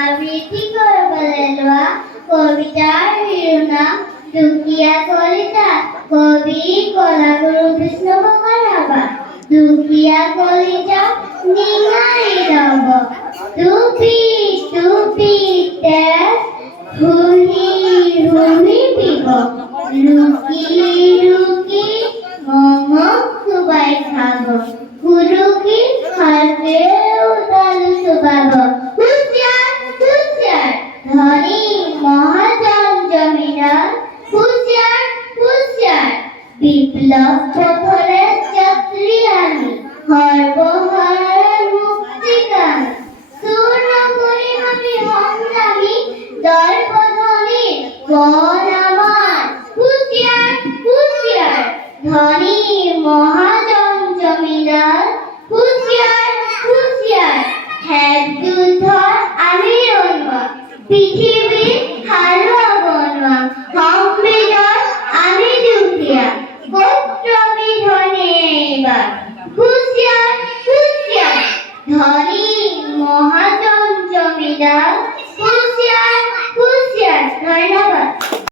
আবৃত্তি করবলে লোৱা কবিতাৰ শিৰোনাম দুখীয়া কলিতা। কবি কলাগুৰু বিষ্ণুপ্ৰসাদ ৰাভা। দুখীয়া কলিতা নিঙাৰি ৰব, টুপি টুপি তেজ হুহি হুহি পিব, লুকি লুকি মঙক চোবাই খাব, কুলুকি হাতে উতালু চোবাব। হুঁচিয়াৰ হুঁচিয়াৰ ধনী মহাজন জমিদাৰ, হুঁচিয়াৰ হুঁচিয়াৰ বিপ্লৱ পথৰে যাত্ৰী আমি, সৰ্বহাৰে মুক্তিকামী। চুৰ নকৰিম আমি সংগ্ৰামী, দৰ্পধ্বনিৰ